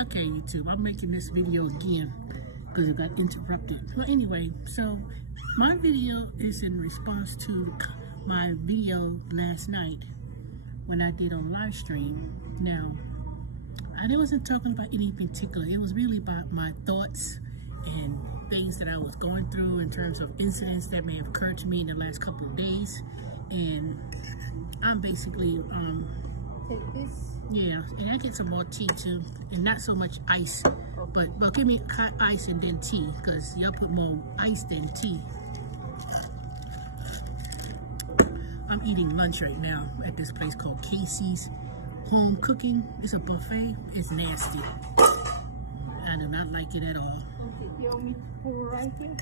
Okay, YouTube, I'm making this video again because it got interrupted. Well, anyway, so my video is in response to my video last night when I did on live stream. Now, I wasn't talking about any particular. It was really about my thoughts and things that I was going through in terms of incidents that may have occurred to me in the last couple of days. And I'm basically, Take this. yeah, and I get some more tea too, and not so much ice, but give me hot ice and then tea, because y'all put more ice than tea. I'm eating lunch right now at this place called Casey's Home Cooking. It's a buffet. It's nasty. I do not like it at all. Okay, you want me to pour right here?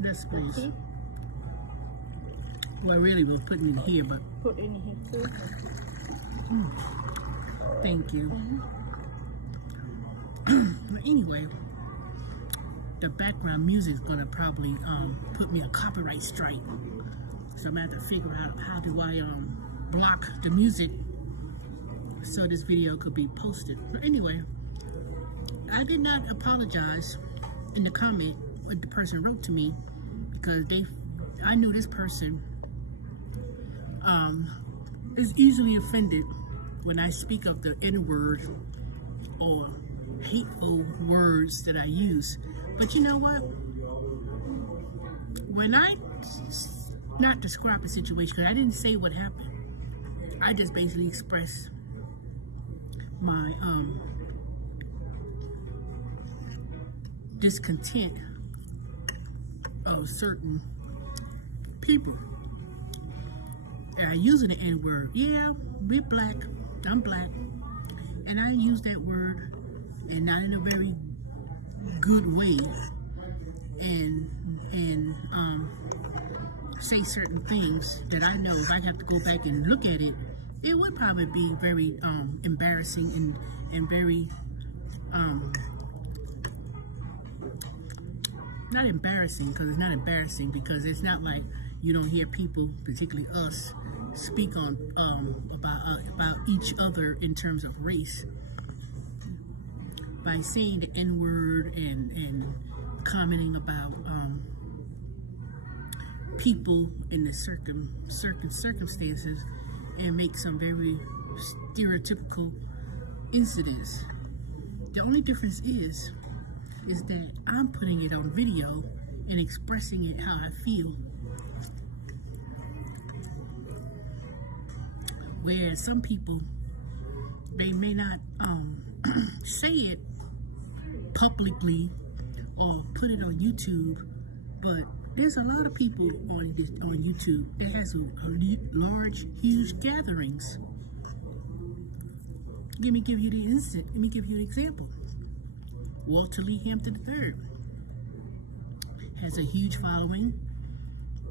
Yes, please. Okay. Well, I really will put it in here, but Put in here too. thank you. But anyway, the background music is gonna probably put me a copyright strike. So I'm gonna have to figure out how do I block the music so this video could be posted. But anyway, I did not apologize in the comment what the person wrote to me, because I knew this person is easily offended when I speak of the N-word or hateful words that I use. But you know what? When I not describe the situation, because I didn't say what happened, I just basically expressed my discontent of certain people. And I using the N-word. Yeah, we're black. I'm black. And I use that word, and not in a very good way, and say certain things that I know if I have to go back and look at it, it would probably be very embarrassing and very not embarrassing, because it's not embarrassing, because it's not like you don't hear people, particularly us, speak on about each other in terms of race. By saying the N-word and commenting about people in the circumstances, and make some very stereotypical incidents. The only difference is that I'm putting it on video and expressing it how I feel. Whereas some people, they may not say it publicly or put it on YouTube, but there's a lot of people on YouTube that has large, huge gatherings. Let me give you an example. Walter Lee Hampton III has a huge following,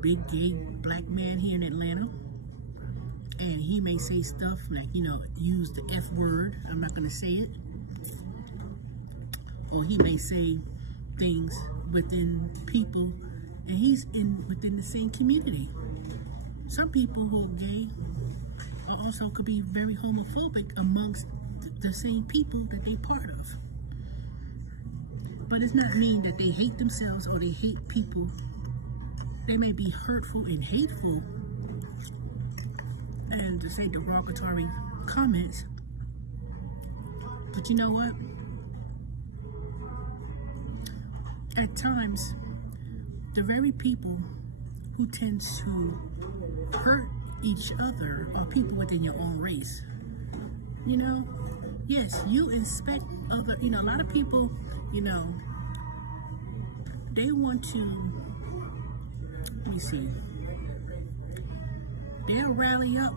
big gay black man here in Atlanta. And he may say stuff like, you know, use the F word. I'm not going to say it. Or he may say things within people, and he's within the same community. Some people who are gay also could be very homophobic amongst the same people that they're part of. But it's not mean that they hate themselves or they hate people. They may be hurtful and hateful, and to say derogatory comments. But you know what? At times, the very people who tends to hurt each other are people within your own race. You know, yes, you inspect other, you know, a lot of people, you know, they want to, let me see, they'll rally up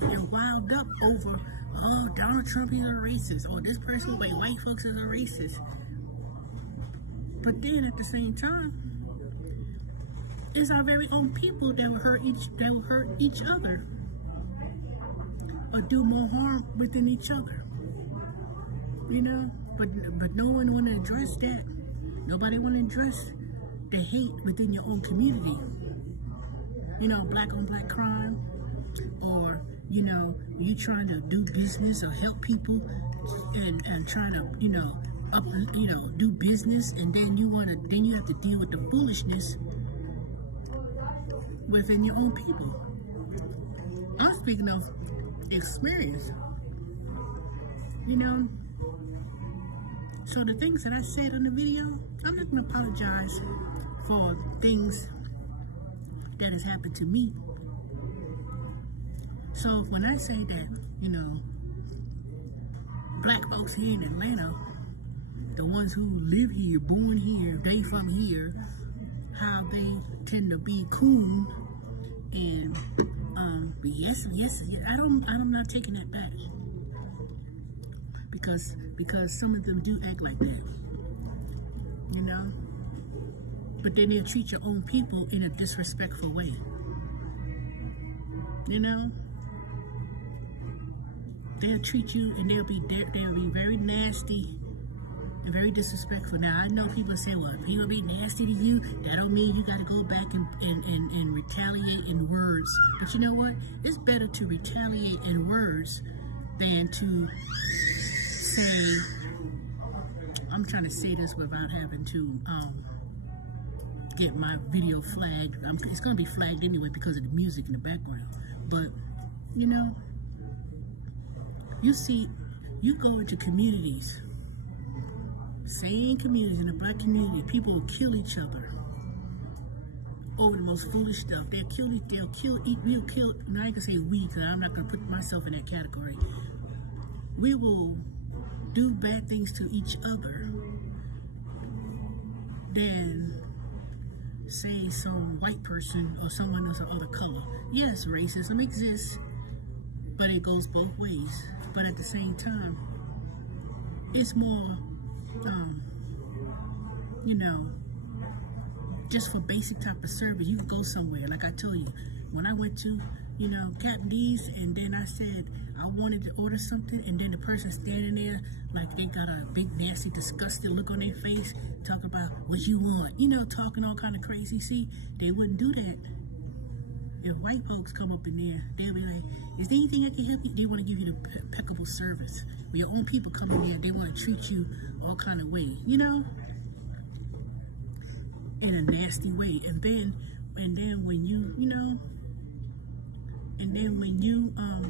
and wild up over, oh, Donald Trump is a racist, or this person with white folks is a racist. But then at the same time, it's our very own people that will hurt each other, or do more harm within each other. You know, but no one want to address that. Nobody want to address the hate within your own community. You know, black on black crime, or you know, you trying to do business or help people and trying to, do business, and then you have to deal with the foolishness within your own people. I'm speaking of experience, So the things that I said on the video, I'm not gonna apologize for things that has happened to me. So when I say that, black folks here in Atlanta, the ones who live here, born here, they from here, how they tend to be coon and yes, I'm not taking that back, because some of them do act like that, but then they'll treat your own people in a disrespectful way, they'll treat you and they'll be very nasty and very disrespectful. Now, I know people say, well, if people be nasty to you, that don't mean you got to go back and retaliate in words. But you know what? It's better to retaliate in words than to say, I'm trying to say this without having to get my video flagged. It's going to be flagged anyway because of the music in the background. But, you see, you go into communities, same communities, in the black community, people will kill each other over the most foolish stuff. We'll kill, now I can say we, because I'm not going to put myself in that category. We will do bad things to each other than say some white person or someone else of other color. Yes, racism exists, but it goes both ways. But at the same time, it's more, just for basic type of service. You can go somewhere, like I told you, when I went to, Captain D's, and then I said I wanted to order something, and then the person standing there, like they got a big, nasty, disgusted look on their face, talking about what you want, talking all kind of crazy. See, they wouldn't do that. If white folks come up in there, they'll be like, is there anything I can help you? They want to give you the impeccable service. When your own people come in there, they want to treat you all kind of way, in a nasty way. And then when you,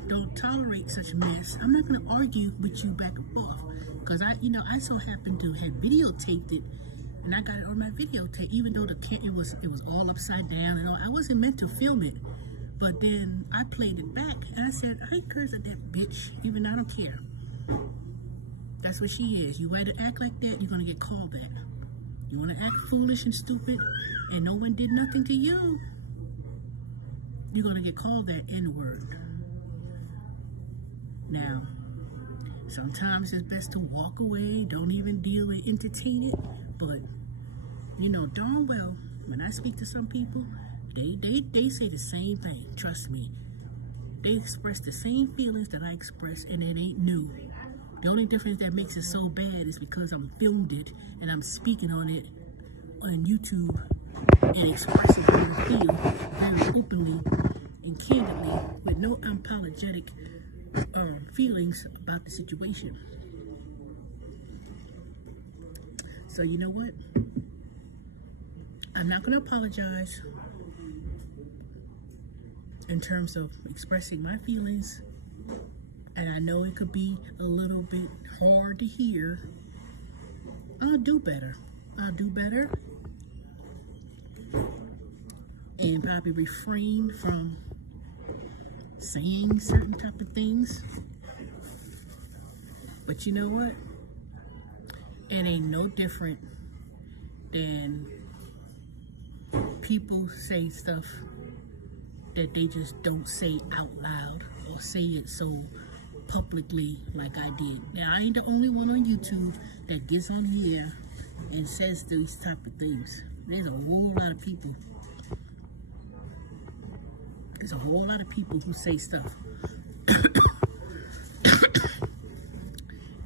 don't tolerate such mess, I'm not going to argue with you back and forth. Because I so happened to have videotaped it, and I got it on my videotape, even though it was all upside down and all. I wasn't meant to film it, but then I played it back, and I said, I ain't cursing at that bitch, even I don't care. That's what she is. You want to act like that, you're going to get called back. You want to act foolish and stupid, and no one did nothing to you, you're going to get called that N-word. Now, sometimes it's best to walk away, don't even deal and entertain it, but darn well, when I speak to some people, they say the same thing. Trust me. They express the same feelings that I express, and it ain't new. The only difference that makes it so bad is because I'm filmed it and I'm speaking on it on YouTube and expressing how I feel very openly and candidly with no unapologetic feelings about the situation. So you know what? I'm not going to apologize in terms of expressing my feelings, and I know it could be a little bit hard to hear. I'll do better. I'll do better, and probably refrain from saying certain type of things. But you know what? It ain't no different than people say stuff that they just don't say out loud or say it so publicly like I did. Now, I ain't the only one on YouTube that gets on here and says these type of things. There's a whole lot of people. There's a whole lot of people who say stuff.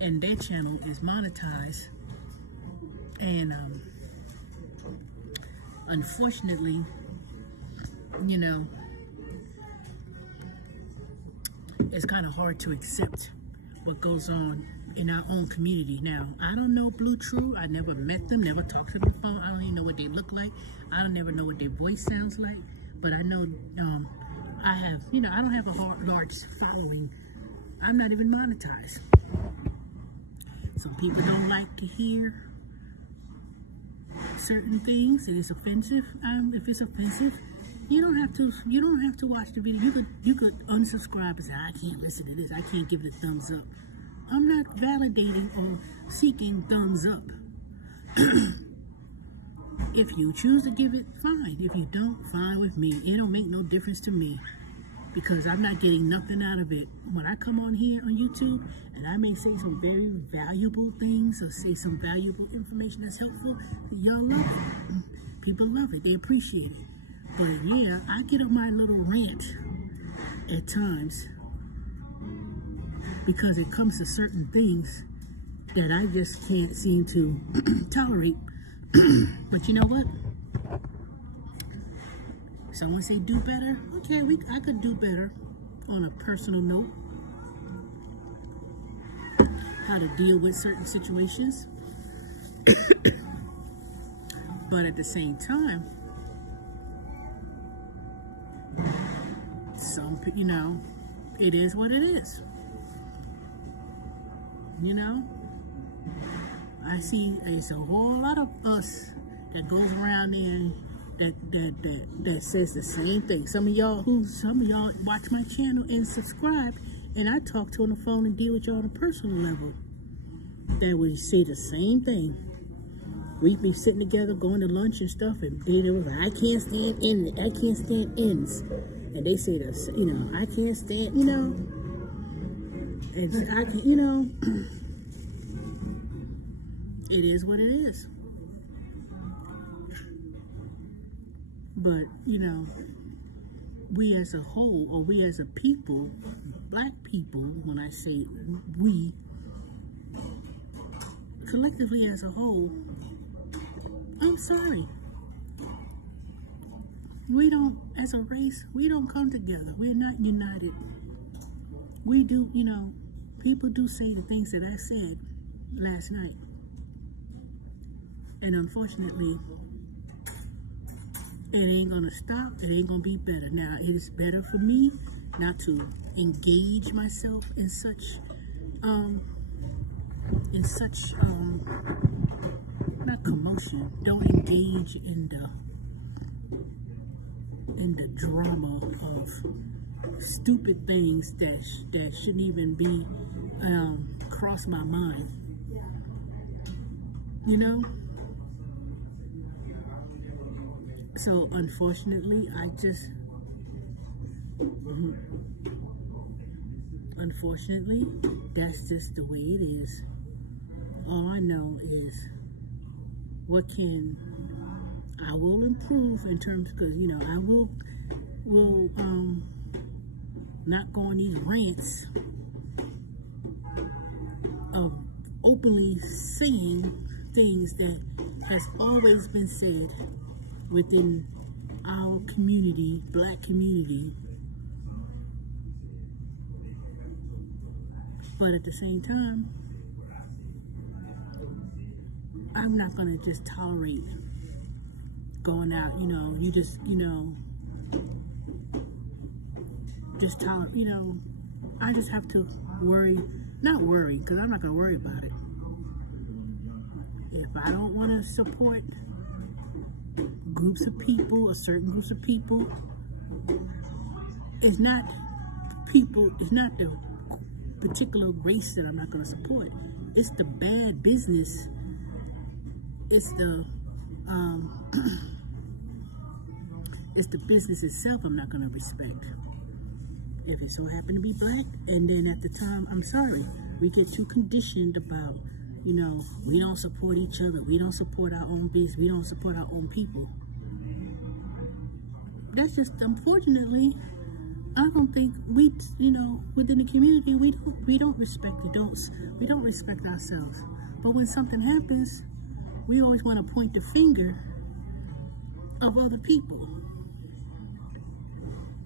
And their channel is monetized. And unfortunately, it's kind of hard to accept what goes on in our own community. Now, I don't know Blue True. I never met them, never talked to them on the phone. I don't even know what they look like. I don't never know what their voice sounds like. But I know I have, you know, I don't have a large following. I'm not even monetized. Some people don't like to hear certain things, and it's offensive. If it's offensive, you don't have to watch the video. You could unsubscribe and say, I can't listen to this. I can't give it a thumbs up. I'm not validating or seeking thumbs up. If you choose to give it, fine. If you don't, fine with me. It don't make no difference to me, because I'm not getting nothing out of it. When I come on here on YouTube and I may say some very valuable things or say some valuable information that's helpful, y'all love it. People love it. They appreciate it. But yeah, I get on my little rant at times because it comes to certain things that I just can't seem to tolerate. But you know what? Someone say do better. Okay, I could do better on a personal note. How to deal with certain situations. But at the same time, you know, it is what it is. You know, I see it's a whole lot of us that goes around there that says the same thing. Some of y'all watch my channel and subscribe, and I talk to on the phone and deal with y'all on a personal level. That would say the same thing. We be sitting together, going to lunch and stuff, and they was like, I can't stand ends. And they say this, you know, I can't stand, you know, and I can, you know, it is what it is. But, you know, we as a whole, or we as a people, black people, when I say we, collectively as a whole, I'm sorry. We don't, as a race, we don't come together. We're not united. We do, you know, people do say the things that I said last night. And unfortunately, it ain't gonna stop. It ain't gonna be better. Now, it is better for me not to engage myself in such not commotion. Don't engage in the drama of stupid things that shouldn't even be cross my mind. You know. So unfortunately, unfortunately, that's just the way it is. All I know is I will improve in terms, because, you know, I will not go on these rants of openly saying things that has always been said within our community, black community. But at the same time, I'm not gonna just tolerate going out, you know, I just have to not worry, because I'm not gonna worry about it. If I don't wanna support groups of people, or certain groups of people, it's not the particular race that I'm not going to support. It's the bad business. It's the it's the business itself I'm not going to respect. If it so happened to be black, and then at the time, I'm sorry, we get too conditioned about, you know, we don't support each other, we don't support our own business, we don't support our own people. That's just, unfortunately, I don't think we, you know, within the community, we don't respect we don't respect ourselves. But when something happens, we always want to point the finger of other people.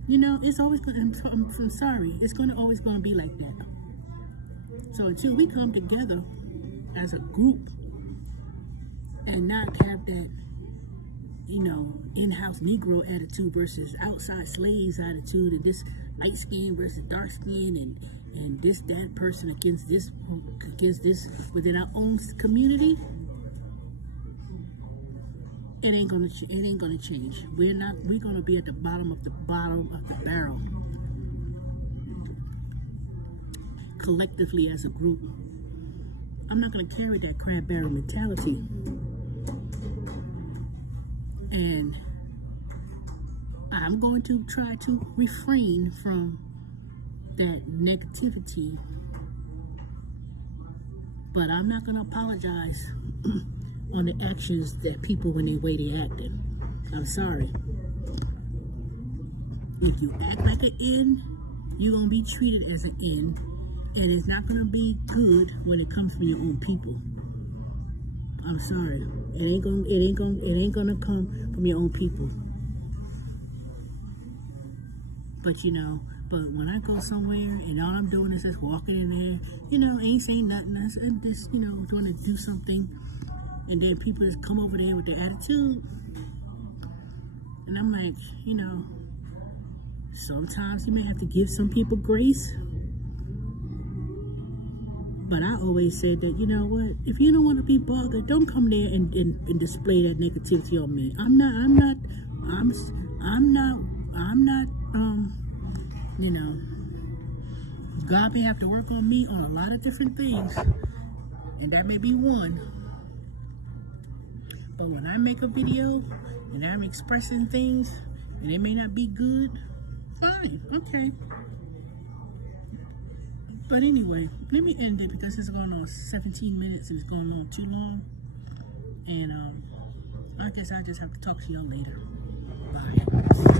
You know, it's always going to, I'm sorry, it's always going to be like that. So until we come together as a group and not have that, you know, in-house Negro attitude versus outside slaves attitude, and this light skin versus dark skin, and this, that person against this within our own community, it ain't gonna change. We're gonna be at the bottom of the barrel collectively as a group. I'm not gonna carry that crab barrel mentality. And I'm going to try to refrain from that negativity. But I'm not going to apologize on the actions that people, when they way they acting. I'm sorry. If you act like an N, you're going to be treated as an N. And it's not going to be good when it comes from your own people. I'm sorry. It ain't gonna come from your own people. But you know, when I go somewhere and all I'm doing is just walking in there, you know, ain't saying nothing, I'm just, you know, trying to do something, and then people just come over there with their attitude, and I'm like, you know, sometimes you may have to give some people grace. But I always said that, you know what, if you don't want to be bothered, don't come there and display that negativity on me. I'm not, you know, God may have to work on me on a lot of different things, and that may be one. But when I make a video and I'm expressing things and it may not be good, fine, okay. But anyway, let me end it because it's going on 17 minutes and it's going on too long. And I guess I just have to talk to y'all later. Bye.